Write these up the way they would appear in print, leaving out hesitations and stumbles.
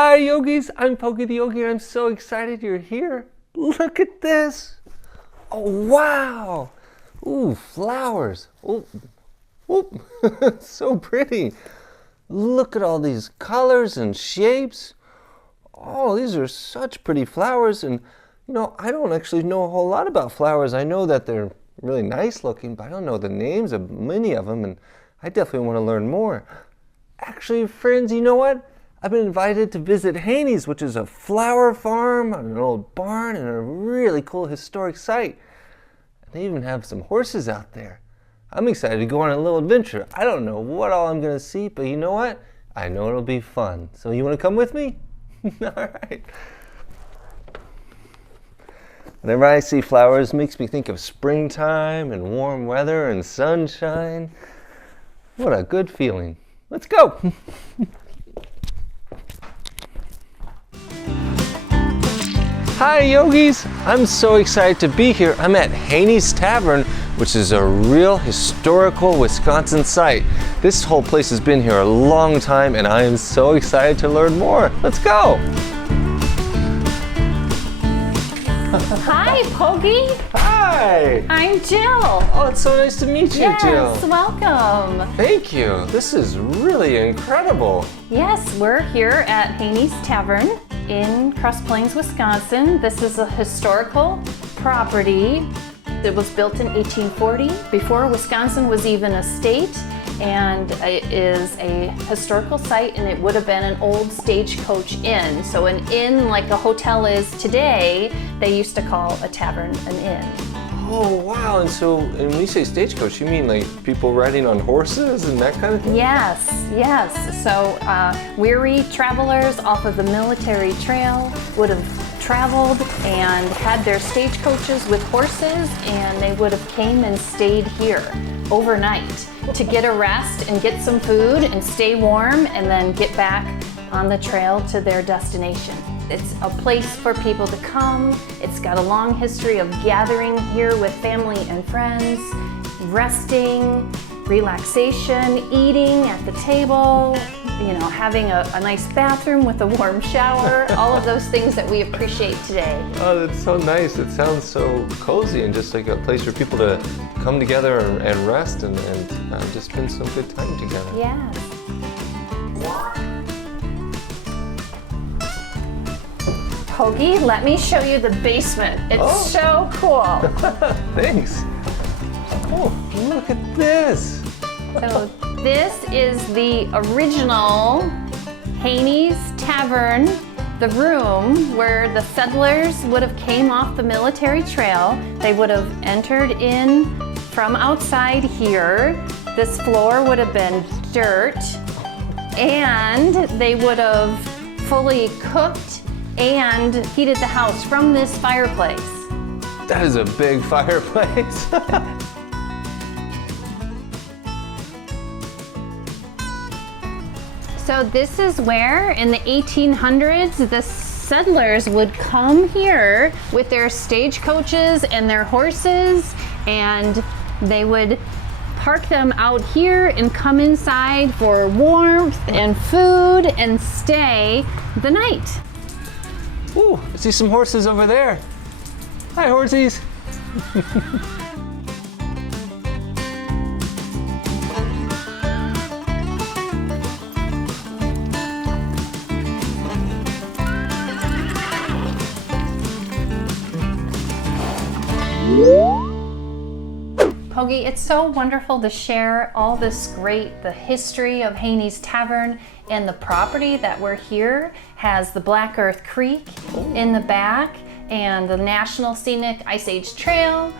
Hi yogis, I'm Pogie the Yogie and I'm so excited you're here. Look at this. Oh wow. Ooh, flowers. Ooh. Ooh. So pretty. Look at all these colors and shapes. Oh, these are such pretty flowers, and I don't actually know a whole lot about flowers. I know that they're really nice looking, but I don't know the names of many of them, and I definitely want to learn more. Actually, friends, you know what? I've been invited to visit Haney's, which is a flower farm, an old barn, and a really cool historic site. And they even have some horses out there. I'm excited to go on a little adventure. I don't know what all I'm going to see, but you know what? I know it'll be fun. So you want to come with me? All right. Whenever I see flowers, it makes me think of springtime and warm weather and sunshine. What a good feeling. Let's go. Hi yogis, I'm so excited to be here. I'm at Haney's Tavern, which is a real historical Wisconsin site. This whole place has been here a long time and I am so excited to learn more. Let's go. Hi Pogie. Hi. I'm Jill. Oh, it's so nice to meet you, yes, Jill. Yes, welcome. Thank you. This is really incredible. Yes, we're here at Haney's Tavern in Cross Plains, Wisconsin. This is a historical property that was built in 1840, before Wisconsin was even a state, and it is a historical site, and it would have been an old stagecoach inn. So an inn like a hotel is today, they used to call a tavern an inn. Oh wow, and when you say stagecoach, you mean like people riding on horses and that kind of thing? Yes, yes. So weary travelers off of the military trail would have traveled and had their stagecoaches with horses, and they would have came and stayed here overnight to get a rest and get some food and stay warm and then get back on the trail to their destination. It's a place for people to come. It's got a long history of gathering here with family and friends, resting, relaxation, eating at the table, having a nice bathroom with a warm shower, all of those things that we appreciate today. Oh, that's so nice. It sounds so cozy and just like a place for people to come together and rest and just spend some good time together. Yeah. Pogie, let me show you the basement. It's so cool. Thanks. Oh, look at this. So this is the original Haney's Tavern, the room where the settlers would have came off the military trail. They would have entered in from outside here. This floor would have been dirt, and they would have fully cooked and heated the house from this fireplace. That is a big fireplace. So this is where in the 1800s the settlers would come here with their stagecoaches and their horses, and they would park them out here and come inside for warmth and food and stay the night. Ooh, I see some horses over there. Hi, horsies. Pogie, it's so wonderful to share all this the history of Haney's Tavern, and the property that we're here has the Black Earth Creek in the back, and the National Scenic Ice Age Trail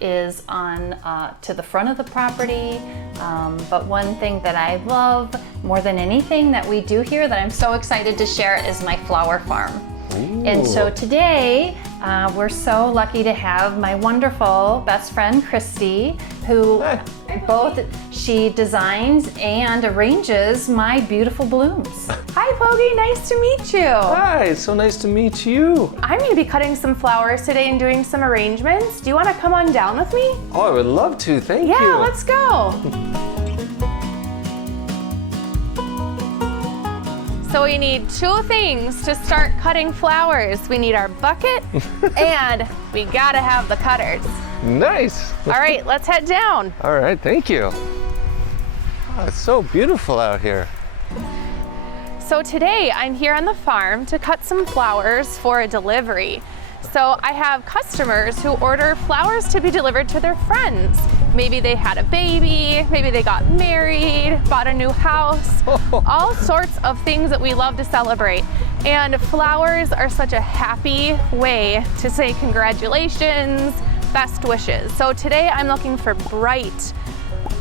is on to the front of the property. But one thing that I love more than anything that we do here that I'm so excited to share is my flower farm. Ooh. And so today, we're so lucky to have my wonderful best friend, Christy, who she designs and arranges my beautiful blooms. Hi Pogie, nice to meet you. Hi, it's so nice to meet you. I'm going to be cutting some flowers today and doing some arrangements. Do you want to come on down with me? Oh, I would love to, thank you. Yeah, let's go. So we need two things to start cutting flowers. We need our bucket and we gotta have the cutters. Nice. All right, let's head down. All right, thank you. Oh, it's so beautiful out here. So today I'm here on the farm to cut some flowers for a delivery. So I have customers who order flowers to be delivered to their friends. Maybe they had a baby, maybe they got married, bought a new house, all sorts of things that we love to celebrate. And flowers are such a happy way to say congratulations, best wishes. So today I'm looking for bright,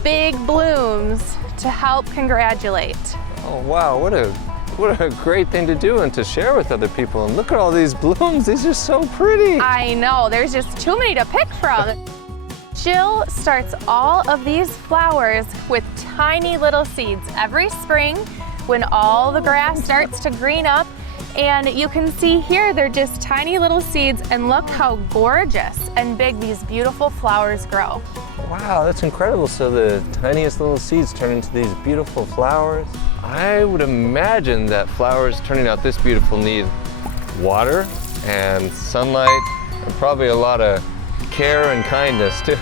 big blooms to help congratulate. Oh wow, what a great thing to do and to share with other people. And look at all these blooms, these are so pretty. I know, there's just too many to pick from. Jill starts all of these flowers with tiny little seeds every spring when all the grass starts to green up. And you can see here, they're just tiny little seeds, and look how gorgeous and big these beautiful flowers grow. Wow, that's incredible. So the tiniest little seeds turn into these beautiful flowers. I would imagine that flowers turning out this beautiful need water and sunlight and probably a lot of care and kindness too.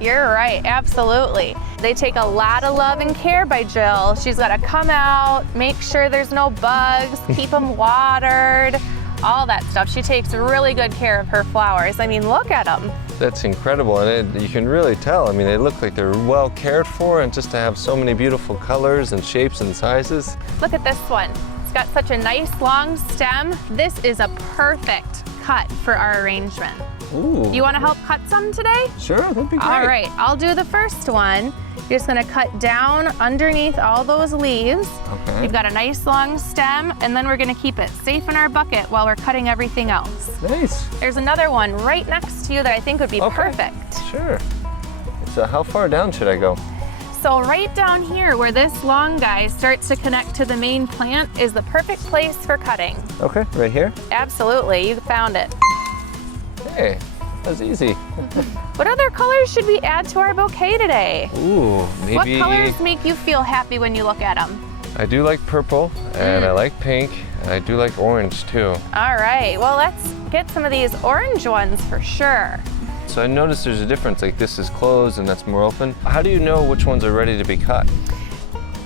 You're right, absolutely. They take a lot of love and care by Jill. She's got to come out, make sure there's no bugs, keep them watered, all that stuff. She takes really good care of her flowers. I mean, look at them. That's incredible, and you can really tell. I mean, they look like they're well cared for, and just to have so many beautiful colors and shapes and sizes. Look at this one. It's got such a nice long stem. This is a perfect cut for our arrangement. Ooh. You want to help cut some today? Sure, that'd be great. All right, I'll do the first one. You're just gonna cut down underneath all those leaves. Okay. You've got a nice long stem, and then we're gonna keep it safe in our bucket while we're cutting everything else. Nice. There's another one right next to you that I think would be perfect. Sure. So how far down should I go? So right down here where this long guy starts to connect to the main plant is the perfect place for cutting. Okay, right here? Absolutely, you found it. Hey, that was easy. What other colors should we add to our bouquet today? Ooh, maybe... What colors make you feel happy when you look at them? I do like purple, and I like pink, and I do like orange too. All right, well, let's get some of these orange ones for sure. So I noticed there's a difference, like this is closed and that's more open. How do you know which ones are ready to be cut?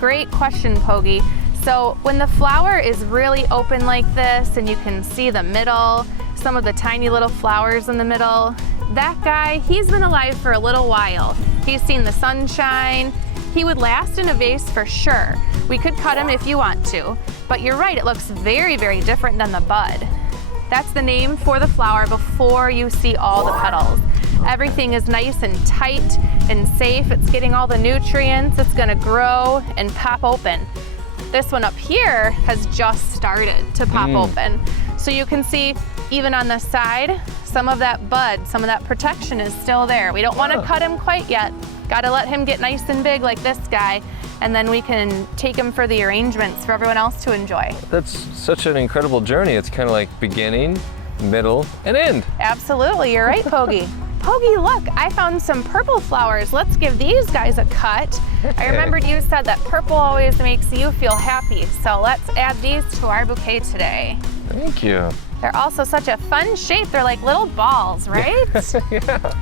Great question, Pogie. So when the flower is really open like this and you can see the middle, some of the tiny little flowers in the middle, that guy, he's been alive for a little while. He's seen the sunshine. He would last in a vase for sure. We could cut him if you want to, but you're right, it looks very, very different than the bud. That's the name for the flower before you see all the petals. Everything is nice and tight and safe. It's getting all the nutrients. It's gonna grow and pop open. This one up here has just started to pop open. So you can see even on the side, some of that bud, some of that protection is still there. We don't wanna cut him quite yet. Gotta let him get nice and big like this guy, and then we can take him for the arrangements for everyone else to enjoy. That's such an incredible journey. It's kind of like beginning, middle, and end. Absolutely, you're right, Pogie. Pogie, look, I found some purple flowers. Let's give these guys a cut. I remembered you said that purple always makes you feel happy, so let's add these to our bouquet today. Thank you. They're also such a fun shape. They're like little balls, right? Yeah.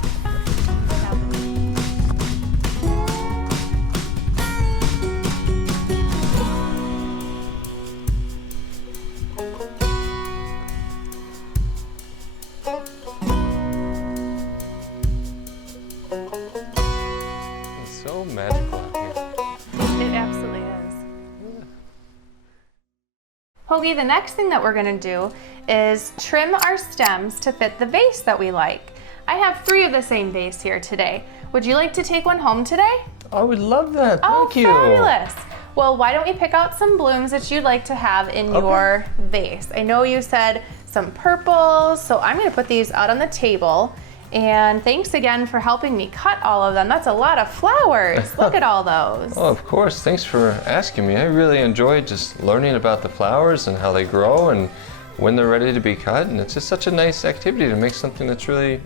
It's so magical out here. It absolutely is. Pogie, the next thing that we're gonna do is trim our stems to fit the vase that we like. I have 3 of the same vase here today. Would you like to take one home today? I would love that. Thank you. Fabulous. Well, why don't we pick out some blooms that you'd like to have in your vase? I know you said some purples, so I'm gonna put these out on the table. And thanks again for helping me cut all of them. That's a lot of flowers. Look at all those. Oh, of course. Thanks for asking me. I really enjoyed just learning about the flowers and how they grow and when they're ready to be cut, and it's just such a nice activity to make something that's really,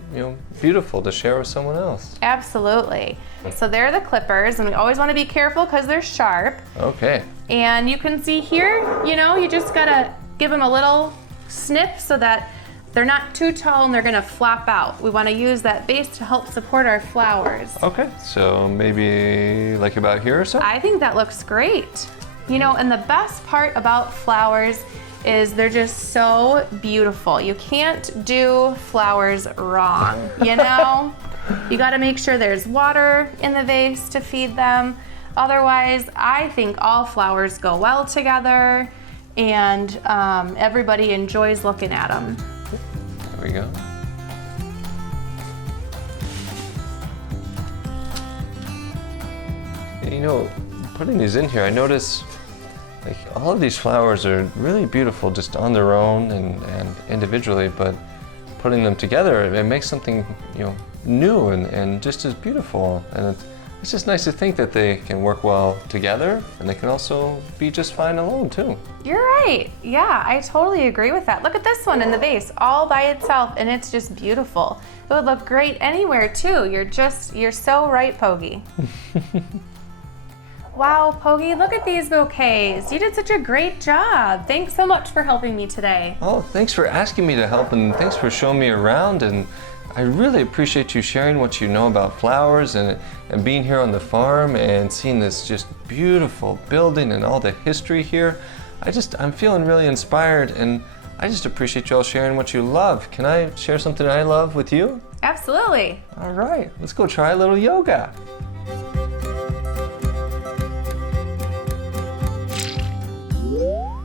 beautiful to share with someone else. Absolutely. So they're the clippers, and we always want to be careful because they're sharp. Okay. And you can see here, you just gotta give them a little snip so that they're not too tall and they're gonna flop out. We wanna use that base to help support our flowers. Okay, so maybe like about here or so? I think that looks great. And the best part about flowers is they're just so beautiful. You can't do flowers wrong, You gotta make sure there's water in the vase to feed them. Otherwise, I think all flowers go well together and everybody enjoys looking at them. There we go. Putting these in here, I notice all of these flowers are really beautiful just on their own and individually, but putting them together, it makes something new and just as beautiful. And it's just nice to think that they can work well together, and they can also be just fine alone too. You're right. Yeah, I totally agree with that. Look at this one in the vase, all by itself, and it's just beautiful. It would look great anywhere too. You're so right, Pogie. Wow, Pogie, look at these bouquets. You did such a great job. Thanks so much for helping me today. Oh, thanks for asking me to help, and thanks for showing me around. And I really appreciate you sharing what you know about flowers and being here on the farm and seeing this just beautiful building and all the history here. I'm feeling really inspired, and I just appreciate you all sharing what you love. Can I share something I love with you? Absolutely. All right, let's go try a little yoga.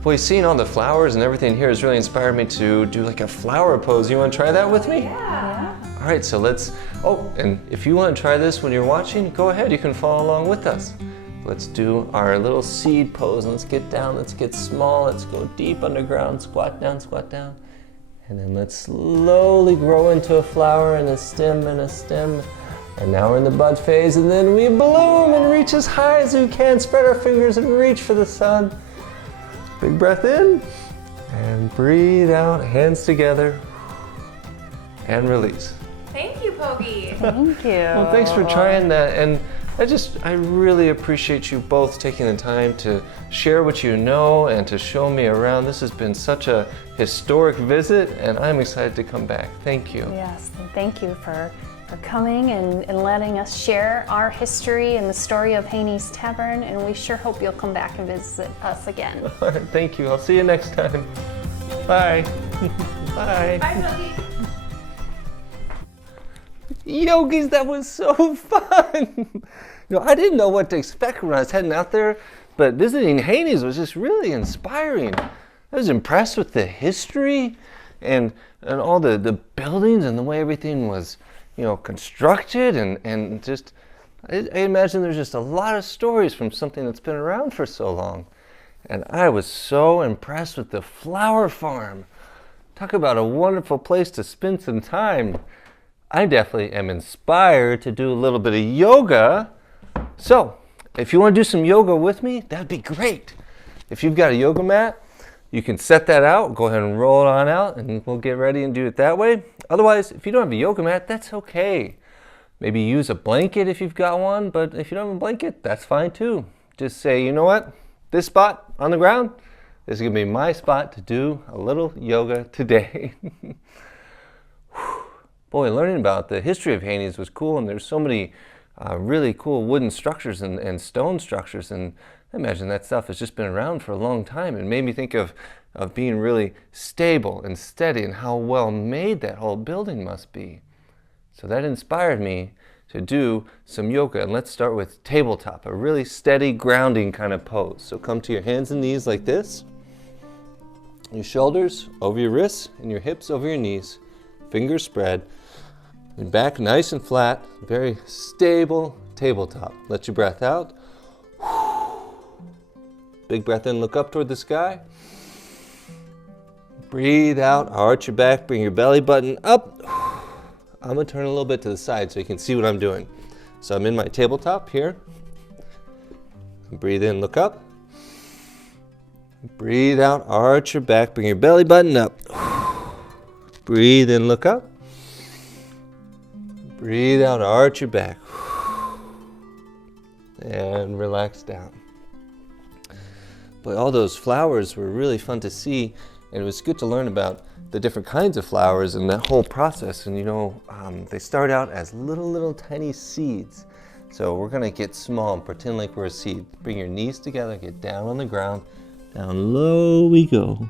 Boy, seeing all the flowers and everything here has really inspired me to do like a flower pose. You want to try that with me? Yeah. All right, so and if you want to try this when you're watching, go ahead, you can follow along with us. Let's do our little seed pose. Let's get down, let's get small, let's go deep underground, squat down. And then let's slowly grow into a flower and a stem and a stem. And now we're in the bud phase, and then we bloom and reach as high as we can. Spread our fingers and reach for the sun. Big breath in, and breathe out, hands together, and release. Thank you, Pogie. Thank you. Well, thanks for trying that, and I really appreciate you both taking the time to share what you know and to show me around. This has been such a historic visit, and I'm excited to come back. Thank you. Yes, and thank you for coming and letting us share our history and the story of Haney's Tavern, and we sure hope you'll come back and visit us again. All right, thank you. I'll see you next time. Bye. Bye. Bye, Pogie. Yogis, that was so fun. I didn't know what to expect when I was heading out there, but visiting Haney's was just really inspiring. I was impressed with the history and all the buildings and the way everything was constructed, and just, I imagine there's just a lot of stories from something that's been around for so long. And I was so impressed with the flower farm. Talk about a wonderful place to spend some time. I definitely am inspired to do a little bit of yoga. So, if you want to do some yoga with me, that'd be great. If you've got a yoga mat, you can set that out, go ahead and roll it on out, and we'll get ready and do it that way. Otherwise, if you don't have a yoga mat, that's okay. Maybe use a blanket if you've got one, but if you don't have a blanket, that's fine too. Just say, you know what? This spot on the ground, this is gonna be my spot to do a little yoga today. Boy, learning about the history of Haney's was cool, and there's so many really cool wooden structures and stone structures, and I imagine that stuff has just been around for a long time, and made me think of being really stable and steady and how well made that whole building must be. So that inspired me to do some yoga, and let's start with tabletop, a really steady grounding kind of pose. So come to your hands and knees like this, your shoulders over your wrists and your hips over your knees, fingers spread, and back nice and flat, very stable tabletop. Let your breath out. Big breath in, look up toward the sky. Breathe out, arch your back, bring your belly button up. I'm gonna turn a little bit to the side so you can see what I'm doing. So I'm in my tabletop here. Breathe in, look up. Breathe out, arch your back, bring your belly button up. Breathe in, look up. Breathe out, arch your back. And relax down. But all those flowers were really fun to see, and it was good to learn about the different kinds of flowers and that whole process. And you know, they start out as little tiny seeds. So we're gonna get small and pretend like we're a seed. Bring your knees together, get down on the ground. Down low we go.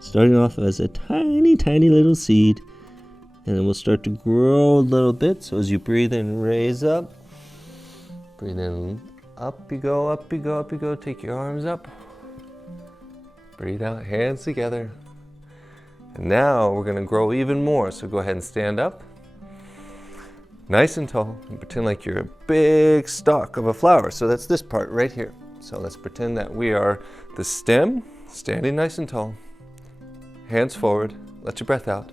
Starting off as a tiny little seed. And then we'll start to grow a little bit. So as you breathe in, raise up. Breathe in, up you go, up you go, up you go. Take your arms up. Breathe out, hands together. And now we're gonna grow even more. So go ahead and stand up. Nice and tall, and pretend like you're a big stalk of a flower. So that's this part right here. So let's pretend that we are the stem, standing nice and tall. Hands forward, let your breath out.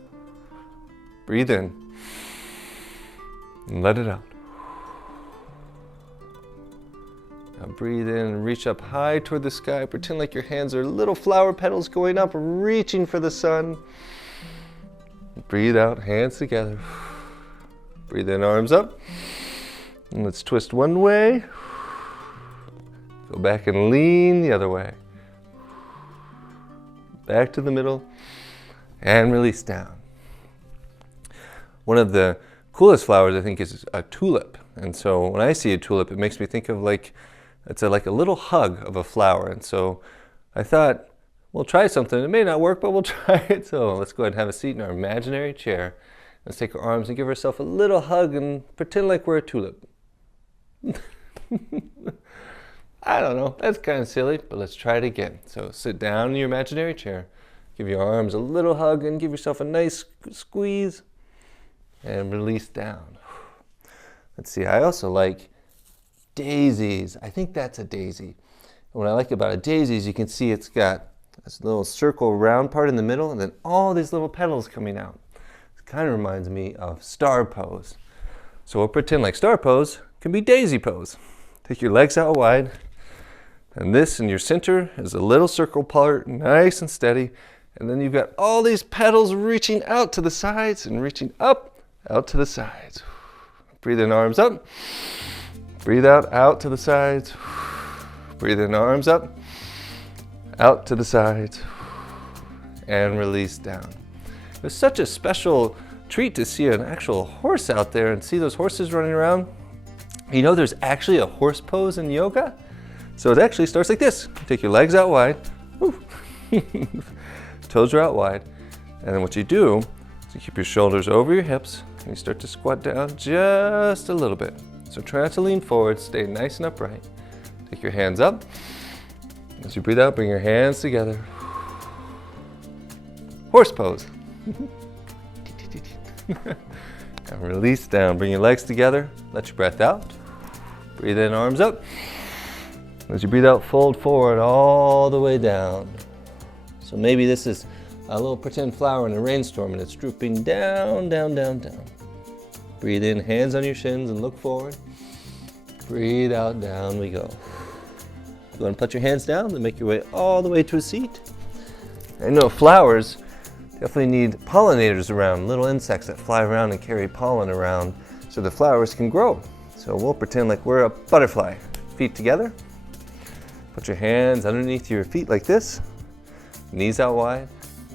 Breathe in, and let it out. Now breathe in and reach up high toward the sky. Pretend like your hands are little flower petals going up, reaching for the sun. Breathe out, hands together. Breathe in, arms up. And let's twist one way. Go back and lean the other way. Back to the middle. And release down. One of the coolest flowers, I think, is a tulip. And so when I see a tulip, it makes me think of like a little hug of a flower. And so I thought, we'll try something. It may not work, but we'll try it. So let's go ahead and have a seat in our imaginary chair. Let's take our arms and give ourselves a little hug and pretend like we're a tulip. I don't know, that's kind of silly, but let's try it again. So sit down in your imaginary chair, give your arms a little hug and give yourself a nice squeeze and release down. Let's see, I also like daisies. I think that's a daisy. And what I like about a daisy is you can see it's got this little circle round part in the middle and then all these little petals coming out. Kind of reminds me of star pose. So we'll pretend like star pose can be daisy pose. Take your legs out wide, and this in your center is a little circle part, nice and steady, and then you've got all these petals reaching out to the sides and reaching up, out to the sides. Breathe in, arms up. Breathe out to the sides. Breathe in, arms up, out to the sides, and release down. It's such a special treat to see an actual horse out there and see those horses running around. You know, there's actually a horse pose in yoga. So it actually starts like this. Take your legs out wide. Toes are out wide. And then what you do is you keep your shoulders over your hips and you start to squat down just a little bit. So try not to lean forward, stay nice and upright. Take your hands up. As you breathe out, bring your hands together. Horse pose. And release down. Bring your legs together. Let your breath out. Breathe in, arms up. As you breathe out, fold forward all the way down. So maybe this is a little pretend flower in a rainstorm and it's drooping down, down, down, down. Breathe in, hands on your shins and look forward. Breathe out, down we go. Go and put your hands down and make your way all the way to a seat. I know flowers definitely need pollinators around, little insects that fly around and carry pollen around so the flowers can grow. So we'll pretend like we're a butterfly. Feet together. Put your hands underneath your feet like this. Knees out wide.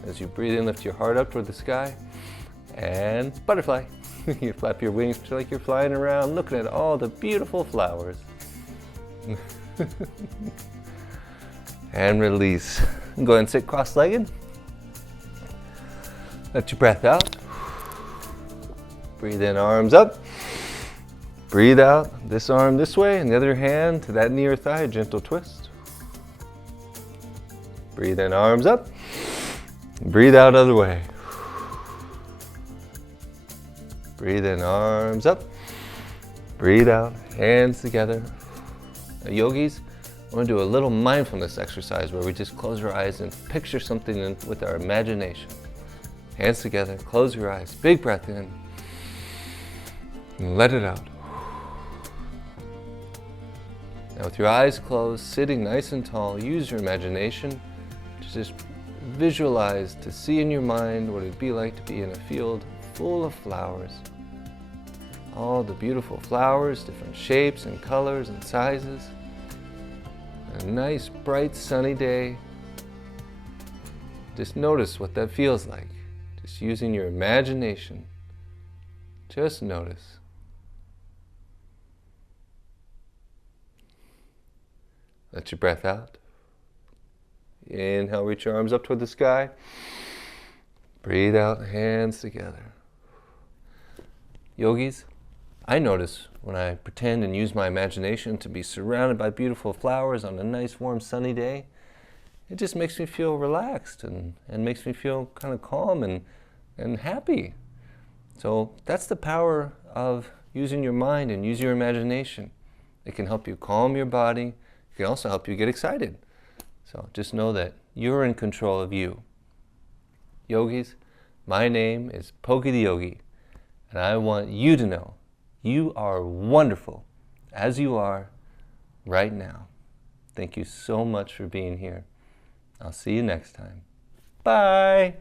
As you breathe in, lift your heart up toward the sky. And butterfly. You flap your wings like you're flying around, looking at all the beautiful flowers. And release. And go ahead and sit cross-legged. Let your breath out. Breathe in, arms up. Breathe out, this arm this way, and the other hand to that knee or thigh, a gentle twist. Breathe in, arms up. Breathe out, other way. Breathe in, arms up. Breathe out, hands together. Now, yogis, I want to do a little mindfulness exercise where we just close our eyes and picture something with our imagination. Hands together, close your eyes, big breath in, and let it out. Now with your eyes closed, sitting nice and tall, use your imagination to just visualize, to see in your mind what it'd be like to be in a field full of flowers. All the beautiful flowers, different shapes and colors and sizes. A nice, bright, sunny day. Just notice what that feels like. Just using your imagination. Just notice. Let your breath out. Inhale, reach your arms up toward the sky. Breathe out, hands together. Yogis, I notice when I pretend and use my imagination to be surrounded by beautiful flowers on a nice, warm, sunny day, it just makes me feel relaxed and makes me feel kind of calm and happy. So that's the power of using your mind and use your imagination. It can help you calm your body. It can also help you get excited. So just know that you're in control of you. Yogis, my name is Pogie the Yogie, and I want you to know you are wonderful as you are right now. Thank you so much for being here. I'll see you next time. Bye.